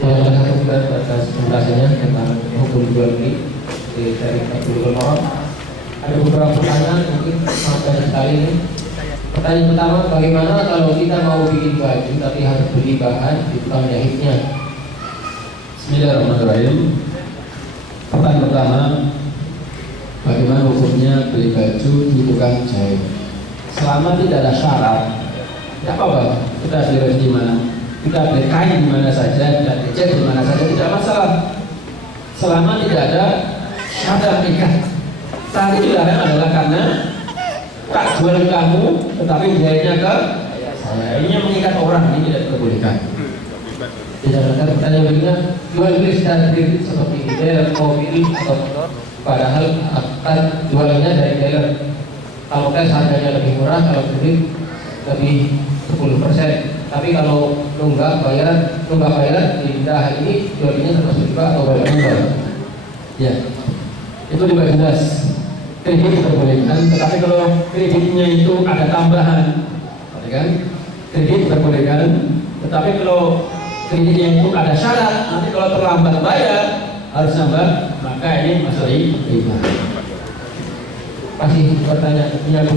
Yang satu kita atas penjelasannya tentang hukum jual beli dari Abdul Qadir. Ada beberapa pertanyaan mungkin sangat banyak sekali ini. Pertanyaan pertama, bagaimana kalau kita mau bikin baju tapi harus beli bahan di tukang jahitnya? Bismillahirrahmanirrahim. Pertanyaan pertama, bagaimana hukumnya beli baju di tukang jahit? Selama tidak ada syarat, tidak apa-apa. Kita beli di mana, kita beli kain di mana saja, kita cat di mana saja, tidak masalah. Selama tidak ada syarat nikah. Saat itu dilarang adalah karena tak jual kamu, tetapi jahitnya ke saya. Ini yang mengikat orang, ini tidak diperbolehkan. Tidak ada pertanyaan berikutnya, jual beli secara kredit seperti dealer, mobil atau motor, padahal akan jualnya dari dealer. Kalau cash harganya lebih murah, kalau kredit lebih 10%. Tapi kalau nunggak bayar di hal ini jualnya termasuk riba atau bayar. Ya, itu juga jelas kredit diperbolehkan, tetapi kalau kreditnya itu ada tambahan, kan? Kredit diperbolehkan, tetapi kalau kreditnya itu ada syarat, nanti kalau terlambat bayar harus nambah, maka ini masuk riba. Masih pertanyaan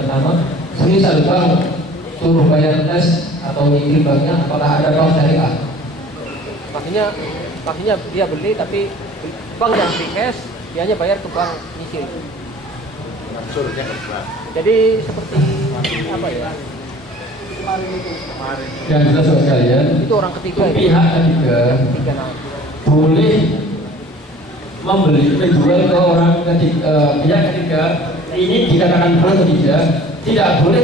pertama, semisal bank suruh bayar tes atau nyicil banknya, apakah ada bank syariah? Maksudnya dia beli tapi bank yang beli cash, dia hanya bayar ke bank nyicil. Jadi seperti apa ya? Yang jelas sekalian, Itu orang ketiga. pihak ketiga boleh menjual ke orang ketiga. Pihak ketiga ini dikatakan boleh atau tidak boleh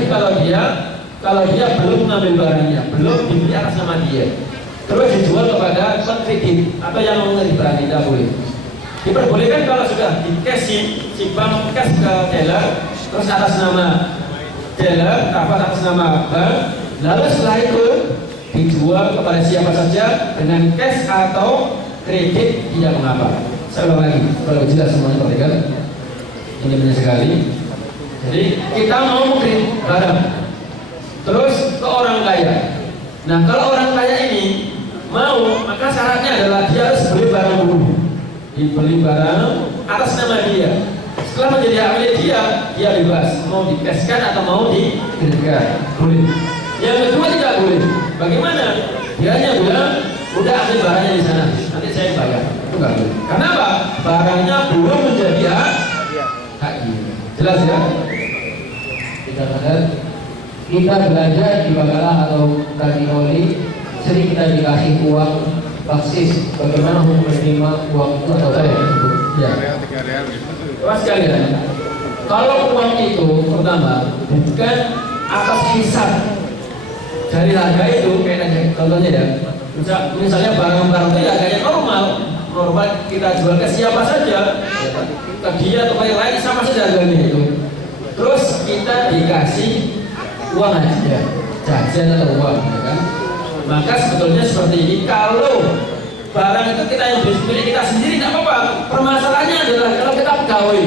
kalau dia belum mengambil barangnya, belum dibeli atas nama dia, terus dijual kepada pengkredit atau yang mengambil barang, tidak boleh. Diperbolehkan kalau sudah di cash si bank cash ke dealer, terus atas nama dealer, atas nama bank, lalu setelah itu dijual kepada siapa saja dengan cash atau kredit, tidak mengapa. Saya ulang lagi, kalau jelas semuanya perhatikan. Ini benar sekali. Jadi kita mau mengirim barang, terus ke orang kaya. Nah, kalau orang kaya ini mau, maka syaratnya adalah dia harus beli barang dulu. Dibeli barang atas nama dia. Setelah menjadi hak milik dia bebas mau dikasihkan atau mau dikreditkan, boleh. Yang kedua tidak boleh. Bagaimana? Dia hanya bilang, udah ambil barangnya di sana, nanti saya bayar. Itu nggak boleh. Karena apa? Barangnya belum menjadi hak dia. Jelas ya? Tidak ada. Kita belanja di Bakalah atau Kardioli, sering kita dikasih uang baksis. Bagaimana hukum menerima uang itu atau saya? Ya. Mas sekalian, kalau uang itu pertama bukan atas hisab dari harga itu, kayak contohnya ya, misalnya barang-barang itu harganya normal kita jual ke siapa saja, ke dia atau ke yang lain sama saja harganya itu. Terus kita dikasih uang aja, jajan atau uang, ya kan? Maka sebetulnya seperti ini, kalau barang itu kita yang beli milik kita sendiri tidak apa-apa. Permasalahannya adalah kalau kita pegawai.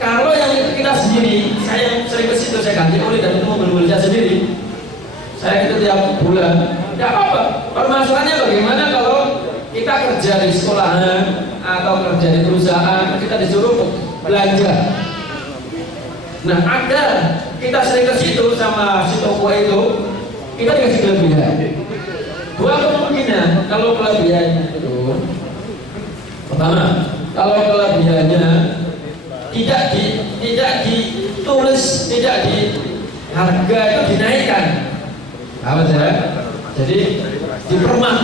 Kalau yang itu kita sendiri, saya sering ke situ, saya ganti oli dan itu mobil saya sendiri. Saya itu tiap bulan, tidak apa-apa. Permasalahannya bagaimana kalau kita kerja di sekolahan atau kerja di perusahaan, kita disuruh belanja. Nah, agar kita sering ke situ sama si toko itu, kita dikasih kelebihan. Dua kemungkinan, kalau kelebihannya itu pertama, kalau kelebihannya tidak ditulis, tidak di harga itu dinaikkan, apa saja? Jadi dipermak.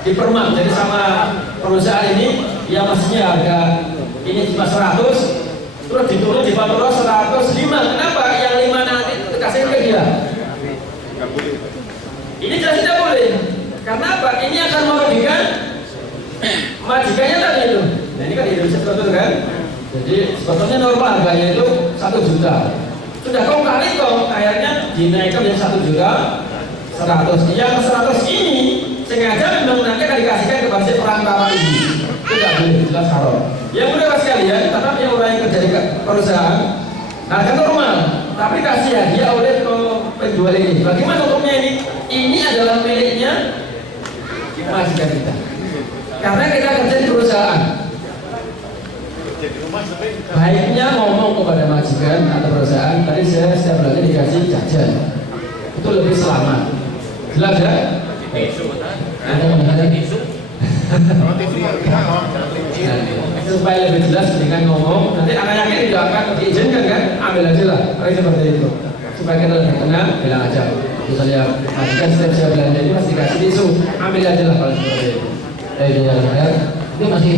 Jadi sama perusahaan ini yang maksudnya harga ini cuma 100, terus diturun di faktura 105. Kenapa? Yang 5 nanti dikasih ke dia. Ini jelas tidak boleh. Karena apa? Ini akan merugikan majikannya tadi itu. Nah, ini kan di Indonesia seperti itu kan. Jadi sebetulnya normal harganya itu 1 juta. Sudah kau kali akhirnya dinaikkan menjadi 1.100.000. Yang 100 ini sengaja memang nanti akan dikasihkan kepada si perantara ini. Itu tidak boleh, jelas haram. Yang kedua sekalian, tetap yang orang yang kerja di perusahaan harga normal, tapi kasih hadiah oleh penjual ini. Bagaimana hukumnya ini? ini adalah miliknya majikan kita. Karena kita kerja di perusahaan. Baiknya ngomong kepada majikan atau perusahaan, tadi saya setiap bulan dikasih jajan, itu lebih selamat. Jelas ya? Ada mengenai isu. Supaya lebih jelas dengan ngomong, nanti anak-anak ini tidak akan diizinkan kan? Ambil aja lah, seperti itu. Supaya kita lebih tenang, bilang aja. Misalnya majikan setiap saya belanja ini masih dikasih isu, ambil aja lah kalau seperti itu. Ini masih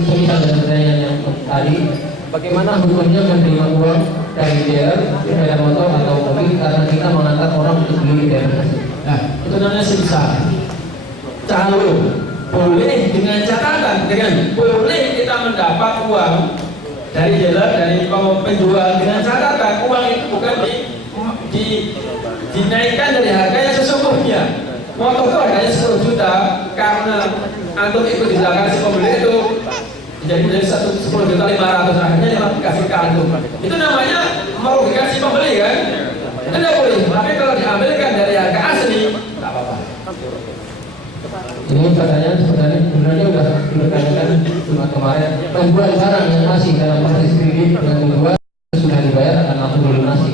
bisa dari pertanyaan yang tadi, bagaimana hukumnya menerima uang dari dealer, sepeda motor atau mobil karena kita mengantar orang untuk beli di dealer? Nah, itu namanya simsar. Kalau boleh dengan catatan, boleh kita mendapat uang dari dealer, dari penjual dengan catatan uang itu bukan dinaikkan dari harga yang sesungguhnya. Motor itu harganya 10 juta, karena antum ikut di belakang si pembeli itu jadi dari 10 juta 500, akhirnya 5 dikasih ke antum. Itu namanya merugikan si pembeli kan? Itu tidak boleh. Tapi kalau diambilkan dari harga asli, tidak apa-apa. Ini pertanyaan sebenarnya sudah dipertanyakan cuma kemarin. Penjual barang yang masih dalam proses kredit dengan dijual sudah dibayar akan langsung dilunasi.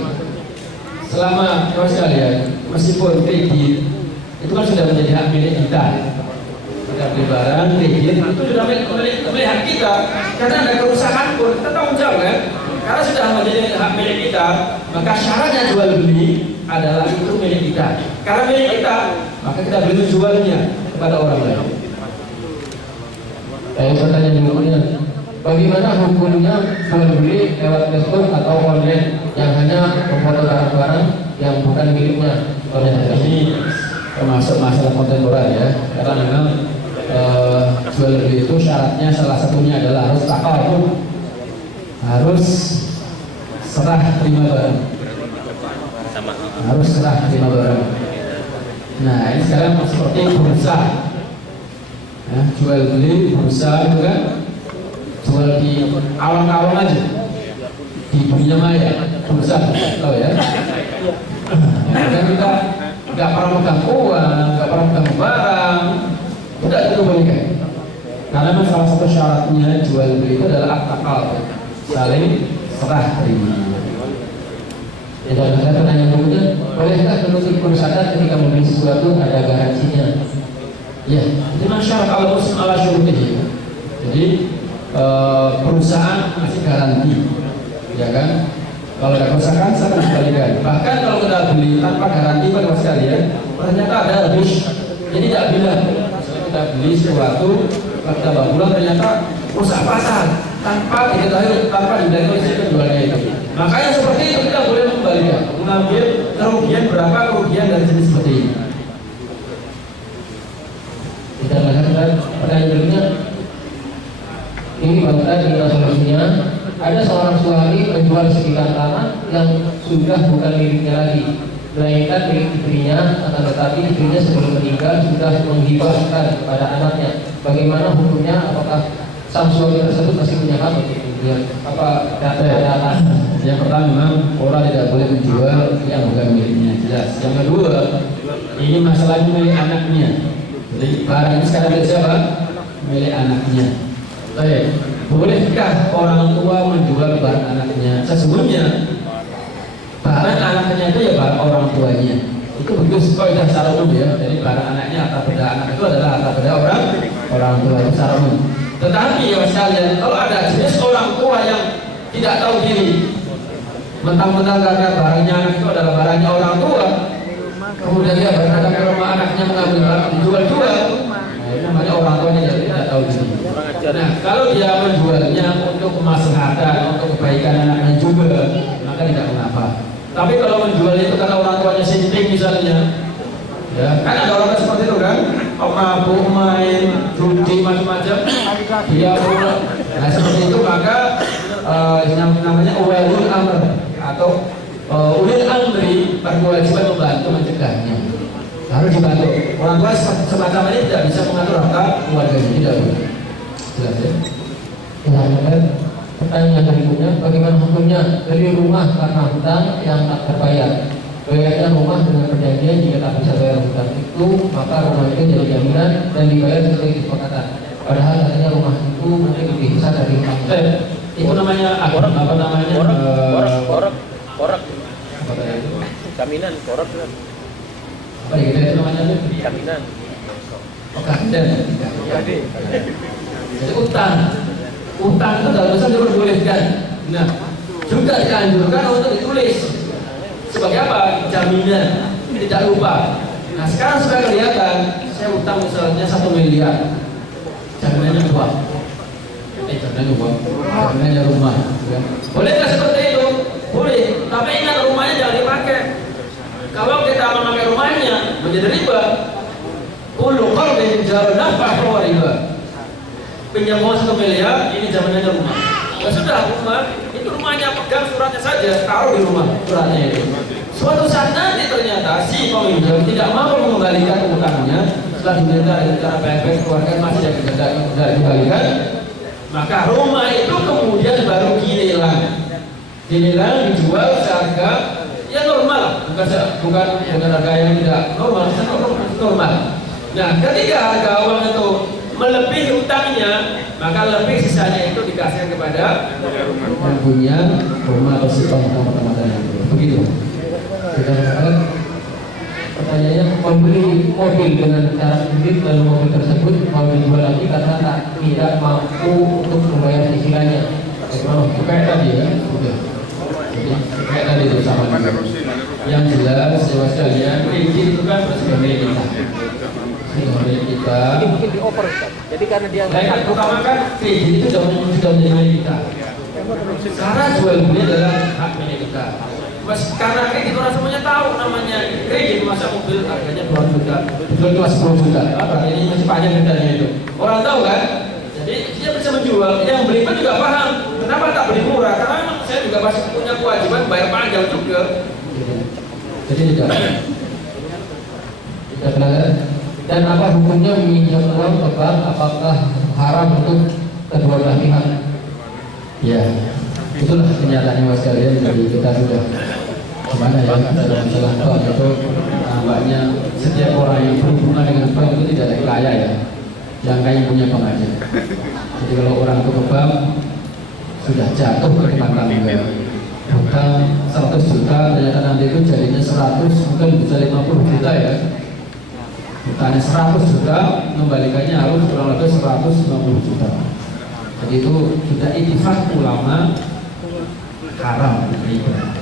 Selama terus sekalian, meskipun kredit itu kan sudah menjadi hak milik kita. Kita beli barang kredit itu sudah milik hak kita. Karena ada kerusakan pun kita tanggung jawab kan? Karena sudah menjadi hak milik kita, maka syaratnya jual beli adalah itu milik kita. Karena milik kita, maka kita beli jualnya kepada orang lain. Pertanyaan berikutnya, bagaimana hukumnya jual beli lewat Facebook atau online yang hanya memfoto barang-barang yang bukan miliknya? Ini termasuk masalah kontemporer ya, karena memang jual beli itu syaratnya salah satunya adalah harus takal, harus serah terima barang, harus serah terima barang. Nah ini sekarang seperti bursa ya, jual beli bursa itu kan jual di alon-alon aja di dunia maya, bursa tahu ya. Kan kita nggak pernah megang uang, nggak pernah megang barang, tidak dibolehkan. Karena memang salah satu syaratnya jual beli itu adalah akal, saling serah terima. Dan saya pertanyaan berikutnya, bolehkah menutup kerusakan ketika membeli sesuatu ada garansinya? Ya, itu masyarakat kalau muslim ala syurutihi. Jadi perusahaan masih garansi, ya kan? Kalau ada kerusakan saya akan kembalikan. Bahkan kalau kita beli tanpa garansi pada sekalian, ternyata ada habis. Jadi tidak bilang kita beli sesuatu, kita bawa pulang ternyata rusak pasar tanpa diketahui, tanpa dibilang oleh si penjualnya itu. Makanya seperti itu kita boleh kembalikan, mengambil kerugian berapa kerugian dari jenis seperti ini. Tidak melihat pertanyaan berikutnya, ini bangsa dengan solusinya. Ada seorang suami menjual sebilan tanah yang sudah bukan miliknya lagi, melainkan milik istrinya, akan tetapi istrinya sebelum meninggal sudah menghibahkan kepada anaknya. Bagaimana hukumnya? Apakah sang suami tersebut masih punya hak untuk menjual? Apa data? Yang pertama memang orang tidak boleh menjual yang bukan miliknya, jelas. Yang kedua, ini masalahnya milik anaknya. Jadi barang ini sekarang milik siapa? Milik anaknya. Baik, bolehkah orang tua menjual barang anaknya? Sesungguhnya barang anaknya itu ya barang orang tuanya. Itu begitu kaidah secara umum ya. Jadi barang anaknya harta benda anak itu adalah harta benda orang tua itu secara umum. Tetapi ya sekalian, kalau ada jenis orang tua yang tidak tahu diri, mentang-mentang karena barangnya anak itu adalah barangnya orang tua, kemudian dia berkata ke rumah anaknya mengambil barang dijual-jual, itu namanya orang tuanya jadi tidak tahu diri. Nah, kalau dia menjualnya untuk kemaslahatan, untuk kebaikan anaknya juga, maka tidak mengapa. Tapi kalau menjual itu karena orang tuanya sinting misalnya, ya kan ada orang seperti itu kan, mabuk, main, judi, macam-macam, dia pulang. Nah seperti itu maka namanya ulil amr atau ulil amri berkewajiban membantu mencegahnya. Harus dibantu. Orang tua semacam ini tidak bisa mengatur harta keluarga ini, tidak boleh. Jelas ya? Ya, pertanyaan berikutnya, bagaimana hukumnya beli rumah karena hutang yang tak terbayar? bayarnya rumah dengan perjanjian jika tak bisa bayar hutang itu maka rumah itu jadi jaminan dan dibayar sesuai kesepakatan. Padahal katanya rumah itu mungkin lebih besar dari hutang. Itu namanya Korak. apa namanya? Korak. Apa itu? Jaminan, korak. Apa gitu itu namanya? Jaminan. Jadi utang itu dalam besar diperbolehkan. Nah, juga dianjurkan untuk ditulis sebagai apa? Jaminan, tidak lupa. Nah, sekarang sudah kelihatan saya utang misalnya 1 miliar, jaminannya uang, jaminannya rumah. Ya. Boleh nggak seperti itu? Boleh, tapi ingat rumahnya jangan dipakai. Kalau kita memakai rumahnya menjadi riba. Kullu qardin jar naf'ah wa riba. Pinjam uang 1 miliar, ini jaminannya rumah. Ya sudah, rumah, itu rumahnya pegang suratnya saja, taruh di rumah suratnya itu. Suatu saat nanti ternyata si peminjam tidak mampu mengembalikan utangnya setelah diminta dengan cara PFS keluarga masih tidak dikembalikan, maka rumah itu kemudian baru dilelang dijual seharga ya normal, bukan harga yang tidak normal, normal. Nah, ketika harga uang itu melebihi utangnya, maka lebih sisanya itu dikasihkan kepada yang punya rumah atau si teman-teman itu. Begitu. Pertanyaannya, membeli mobil dengan cara kredit lalu mobil tersebut mau dijual lagi karena tidak mampu untuk membayar cicilannya. Kayak tadi ya, kayak tadi itu sama. Yang jelas, jelas sekalian, kredit itu kan sebagai milik kita. Ini mungkin dioper Ustaz. Jadi karena dia Yang pertama kan kredit itu sudah menjadi milik kita. Cara jual beli adalah hak milik kita. Mas, karena kredit orang semuanya tahu namanya kredit, masa mobil harganya 2 juta, jual cuma 10 juta. Apa ini masih panjang ceritanya itu. Orang tahu kan? Jadi dia bisa menjual. Yang beli pun juga paham. Kenapa tak beli murah? Karena memang saya juga masih punya kewajiban bayar pajak juga. Jadi tidak pelanggaran. Dan apa hukumnya meminjam uang ke bank? Apakah haram untuk kedua belah pihak? ya, itulah kenyataannya mas kalian. Jadi kita sudah gimana ya, dalam masalah bank itu nampaknya setiap orang yang berhubungan dengan bank itu tidak ada kaya ya, yang kaya punya bank aja. Jadi kalau orang itu ke bank sudah jatuh ke tangga hutang 100 juta, ternyata nanti itu jadinya 100, mungkin bisa 50 juta ya. Hutangnya 100 juta, mengembalikannya harus kurang lebih 150 juta. Jadi itu sudah ittifaq ulama haram riba.